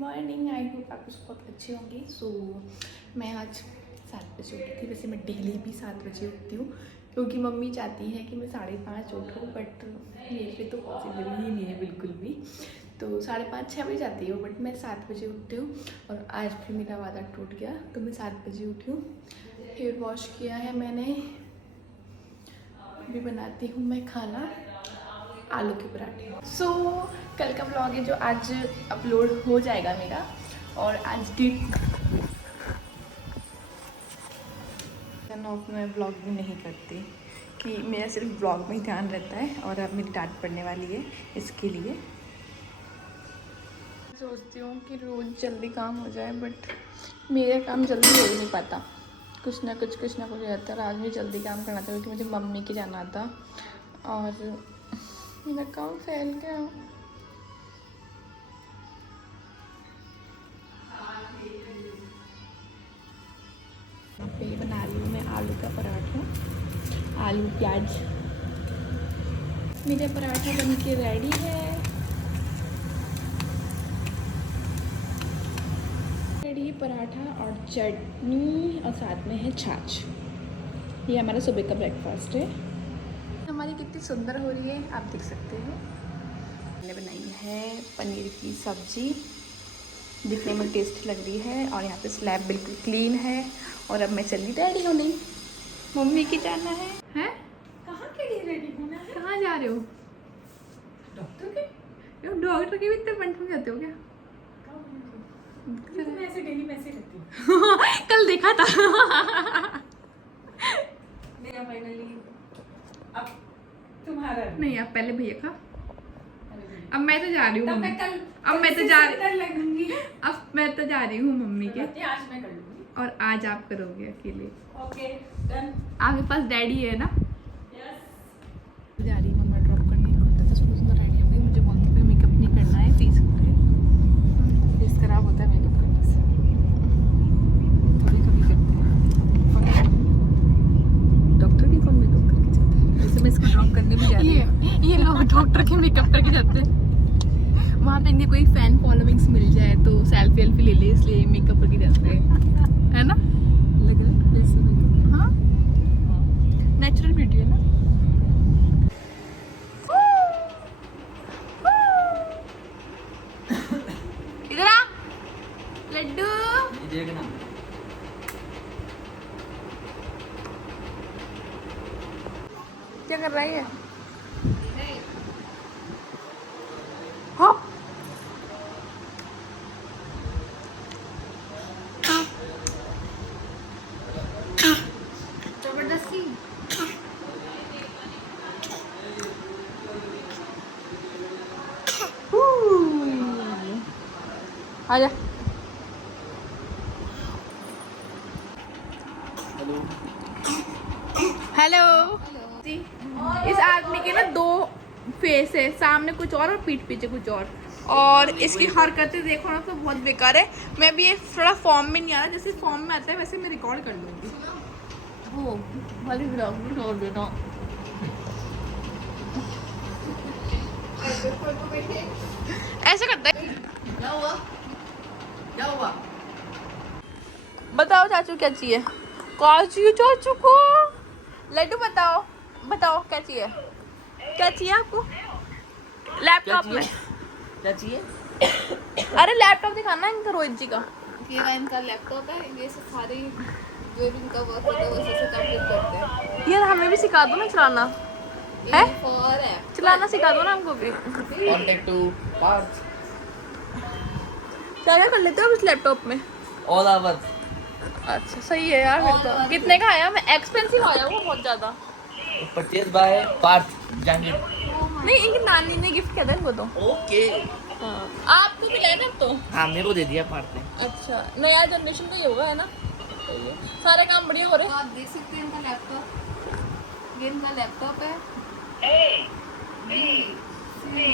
Morning. I hope आप बहुत अच्छे होंगे। मैं आज 7 बजे उठी थी। वैसे मैं डेली भी 7 बजे उठती हूँ क्योंकि मम्मी चाहती है कि मैं 5:30 उठूँ, बट मेरे लिए तो पॉसिबल ही नहीं है बिल्कुल भी। तो 5:30-6 बजे जाती हूँ, बट मैं 7 बजे उठती हूँ। और आज भी मेरा वादा टूट गया, तो मैं 7 बजे उठी हूँ। हेयर वॉश किया है मैंने। अभी बनाती हूँ मैं खाना, आलू के पराठे। कल का ब्लॉग है जो आज अपलोड हो जाएगा मेरा। और आज डेट ऑफ मैं ब्लॉग भी नहीं करती कि मेरा सिर्फ ब्लॉग में ही ध्यान रहता है। और अब मेरी डांट पड़ने वाली है इसके लिए। सोचती हूँ कि रोज़ जल्दी काम हो जाए, बट मेरा काम जल्दी हो ही नहीं पाता। कुछ ना कुछ रहता है। आज मुझे जल्दी काम करना था क्योंकि मुझे मम्मी के जाना था और मेरा काम फैल गया। ये बना रही हूँ मैं आलू का पराठा, आलू प्याज। मेरा पराठा बन के रेडी है। रेडी पराठा और चटनी और साथ में है छाछ। ये हमारा सुबह का ब्रेकफास्ट है। हमारी कितनी सुंदर हो रही है आप देख सकते हो। मैंने बनाई है पनीर की सब्जी, दिखने में टेस्टी लग रही है। और यहाँ पे स्लैब बिल्कुल क्लीन है। और अब मैं चली रेडी होने, मम्मी की जाना है। हैं? कहाँ के लिए रेडी होना है? कहाँ जा रहे हो? डॉक्टर के? डॉक्टर के भी इतने पंठ में जाते हो क्या? तो मैं ऐसे डेली मैसेज करती हूँ। कल देखा था। मेरा फाइनली अब तुम्हारा नहीं, अब पहले भैया का। अब मैं तो जा रही हूँ तब मम्मी। मैं कल अब मैं तो जा लगूंगी। अब मैं तो जा रही हूँ मम्मी के। आज मैं कर लूंगी और आज आप करोगे अकेले। Okay done. आपके पास डैडी है ना? यस। जा रही मम्मा ड्रॉप करने को। तो सुबह रेडी हो गई। मुझे बोलती कोई मेकअप नहीं करना है, 30 रुपये। फेस खराब होता है मेकअप करने से। कभी करती है। डॉक्टर भी कौन मेकअप करके जाता है? जैसे मैं इसको ड्रॉप करने भी जा रही हूँ। ये लोग डॉक्टर के मेकअप करके जाते हैं। वहाँ पे इनके कोई फैन फॉलोइंग्स मिल जाए तो सेल्फी ले ले, इसलिए मेकअप करके जाते हैं, है ना? लग रहा है जैसे मेकअप। हाँ, नेचुरल ब्यूटी है ना। इधर आ लड्डू। क्या कर रही है? हाँ। जबरदस्ती। आजा। हेलो। इस आदमी के ना 2 फेस है, सामने कुछ और पीठ पीछे कुछ और इसकी हरकतें देखो ना तो बहुत बेकार है। मैं भी ये थोड़ा फॉर्म में नहीं आ रहा, जैसे फॉर्म में आता है वैसे मैं रिकॉर्ड कर लूँगी। वो वाली ब्लॉग छोड़ देना। ऐसे करता है। क्या हुआ? क्या हुआ? बताओ चाचू क्या चाहिए? चाचू को लड्डू बताओ क्या चाहिए? क्या चाहिए आपको? लैपटॉप में क्या चाहिए? अरे लैपटॉप दिखाना है इनका, रोहित जी का। ये इनका लैपटॉप है। ये सारी जो भी इनका वर्क होता है वो सबसे कंप्लीट करते हैं। यार हमें भी सिखा दो ना चलाना। है? फॉर है चलाना सिखा दो ना हमको भी। Contact to parts. क्या कर लेते हो आप इस लैपटॉप में? All hours. अच्छा सही है यार। फिर तो कितने का आया? मैं एक्सपेंसिव आया वो बहुत ज्यादा। Purchase by parts. Jungle. नहीं, इनकी नानी ने गिफ्ट किया था इनको तो। Okay. हाँ, आपको भी लेना अब तो। हाँ मेरे को दे दिया पार्ट ने। अच्छा, नया जनरेशन तो ये होगा, है ना? सही है। सारे काम बढ़िया हो रहे हैं। आप देख सकते हैं इनका लैपटॉप। ये इनका लैपटॉप है।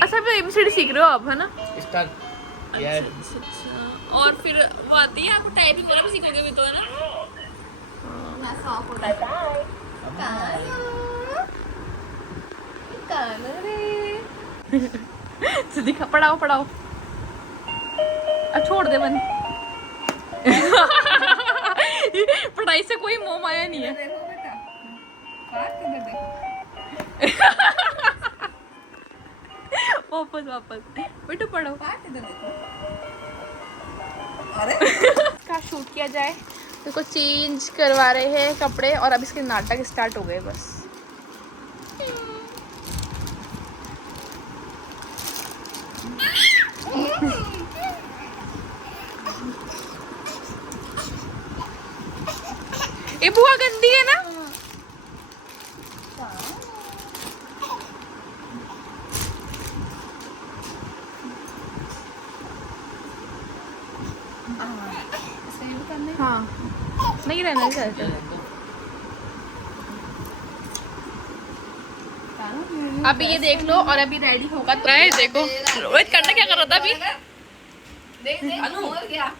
अच्छा फिर ABCD सीख रहे हो आप, है ना? Start. Yeah. अच्छा। और फिर वो आती है आपको टाइपिंग वगैरह भी सीखोगे भी तो, है ना? ना साफ हो रहा है। दिखा, पढ़ाओ। छोड़ दे बन। पढ़ाई से कोई मोह माया नहीं है। देखो बेटा, बात कर देखो। वापस बेटू पढ़ो। बात इधर देखो। क्या शूट किया जाए, इसको चेंज करवा रहे हैं कपड़े और अब इसके नाटक स्टार्ट हो गए बस। ये बुआ गंदी है ना। हाँ नहीं रहना चाहते। अभी ये देख लो और अभी रेडी होगा तो देखो रोहित करना क्या कर रहा था अभी। देख और क्या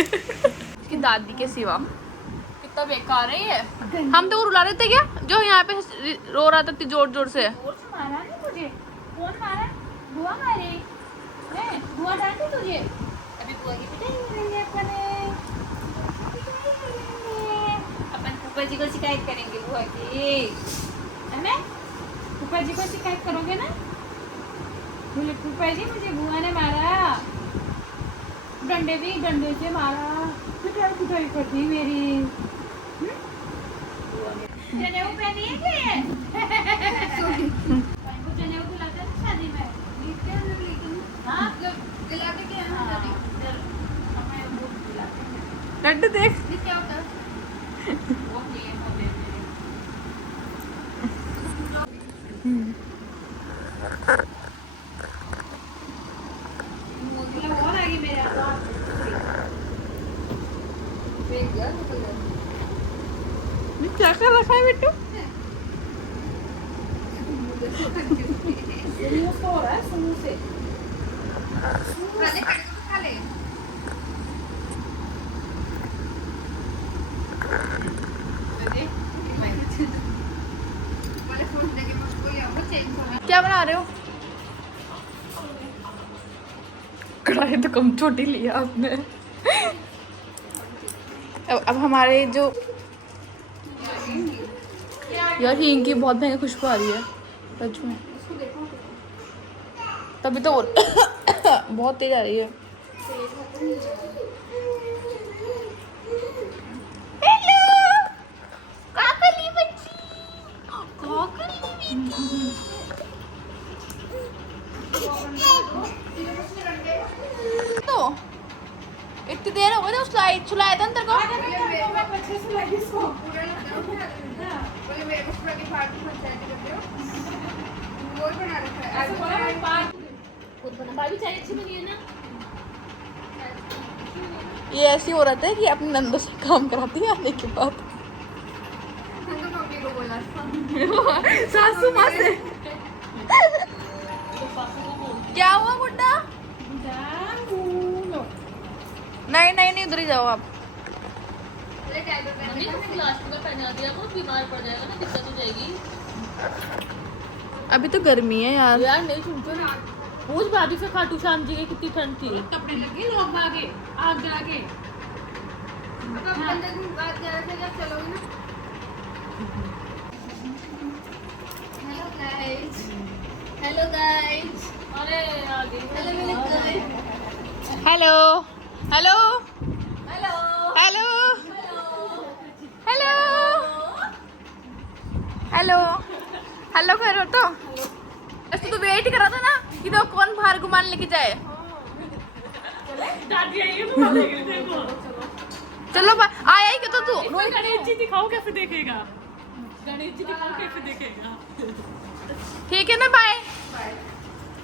इसकी दादी के सिवा कितना बेकार है ये। हम तो रुला रहे थे क्या जो यहाँ पे रो रहा था इतनी जोर जोर से। मारा नहीं तुझे? कौन मारा? बुआ मारी? हैं? बुआ डांटी तुझे? अभी बुआ की पिटाई करेंगे अपन फूफा जी को शिकायत करेंगे बुआ की, है ना? फूफा जी को शिकायत करोगे ना? बोले फूफा जी मुझे बुआ ने मारा, डंडे से मारा, पिटाई कर दी मेरी। जनेऊ पहनी है क्या ये? जनेऊ दिलाते हैं ना शादी में। हाँ दिला के क्या है दादी? हमें वो दिलाते हैं। लड्डू देख ये क्या होता है? वो ये हमें मतलब और आगे मेरे हाथ फेंक दिया तो ये क्या कर रखा है बिट्टू। समोसा हो रहा है समोसे। खा ले वाले फोन देके मुझको या वो चेंज होना। क्या बना रहे हो। कढ़ाई तो कम छोटी लिया आपने। अब हमारे जो यार हींग की बहुत महंगी खुशबू आ रही है सच में। तभी तो बहुत तेज आ रही है। तो इतनी देर हो गई ना सुलाया था अंदर को। अच्छे से लगी इसको। बोले मेरे को पूरा की पार्टी पंचायत करते हो वो बना रखा है ऐसे बोला मैं बात खुद बना भाभी चाय अच्छी बनी है ना। ये ऐसी हो रहा है कि अपनी नंदों से काम कराती है आने के बाद। तो मम्मी को बोला सासू माँ से क्या हुआ गुड्डा। नहीं उधर ही जाओ आप। बीमार पड़ जाएगा ना, दिक्कत हो जाएगी। अभी तो गर्मी है यार। यार नहीं सुनते ना, पूछ भाभी से खाटू श्याम जी की कितनी ठंड थी। कपड़े लगे लोग आगे आग जाके। अब आप 15 दिन बाद जा रहे थे जब चलोगे ना। हेलो गाइस अरे आगे हेलो मेरे guys hello hello hello hello hello hello hello करो तो। ऐसे तो वेट कर रहा था ना कि तो कौन बाहर घुमाने लेके जाए। दादी आई है तो देखो। चलो आया ही क्यों तो तू। गणेश जी दिखाओ कैसे देखेगा, गणेश जी दिखाओ कैसे देखेगा। ठीक है ना बाय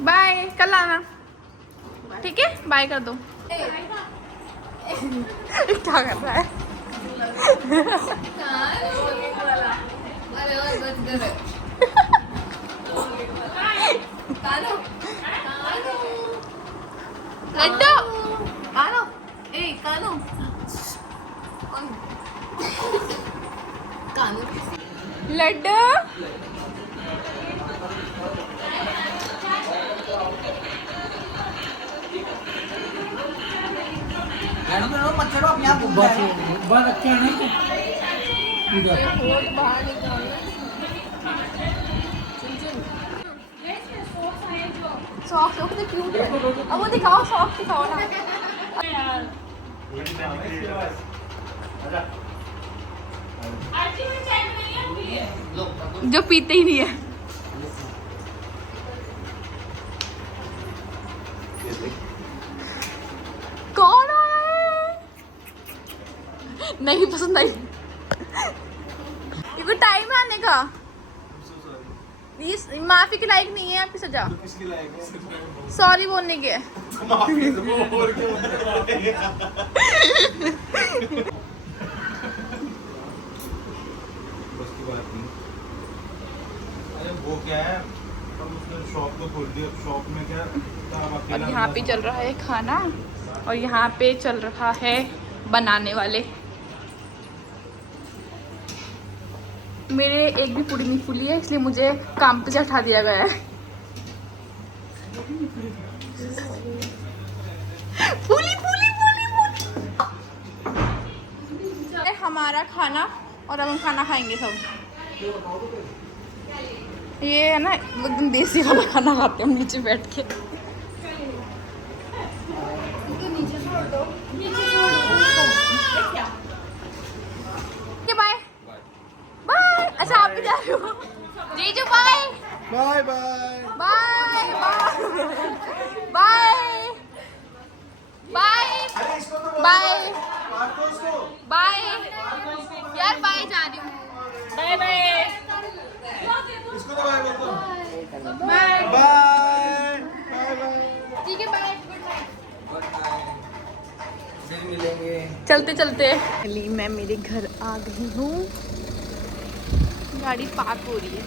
बाय कल आना ठीक है बाय कर दो। क्या कर रहा है। अरे और बच गए कानो लड्डू कानो ए कानो कानो लड्डू मच्छर अपने आप बहुत अच्छे हैं नहीं ये होठ बाहर निकालना। सॉक्स वो कितने क्यूट है। अब वो दिखाओ, सॉक्स दिखाओ ना। जो पीते ही नहीं है। कौन आया है? नहीं पसंद आई। ये टाइम है आने का। ये माफी के लायक नहीं है आपकी सजा। सॉरी बोलने के। वो क्या है, अब उसने शॉप तो खोल दी, अब शॉप में क्या और यहाँ पे चल रहा है खाना और यहाँ पे चल रहा है बनाने वाले। मेरे एक भी पूरी नहीं फूली है, इसलिए मुझे काम पे से हटा दिया गया है। फूली फूली फूली फूली। हमारा खाना और अब हम खाना खाएंगे सब। ये है ना एकदम देसी वाला खाना खाते हैं हम नीचे बैठ के। Bye bye. अच्छा आप भी जा रहे हो? जीजू bye bye bye bye bye bye bye bye. यार बाय जा रही हूँ। Bye bye. इसको तो बाय बोल दो। Bye bye bye. ठीक है बाय। Good night. फिर मिलेंगे। चलते चलते मैं मेरे घर आ गई हूँ। गाड़ी पार्क हो रही है।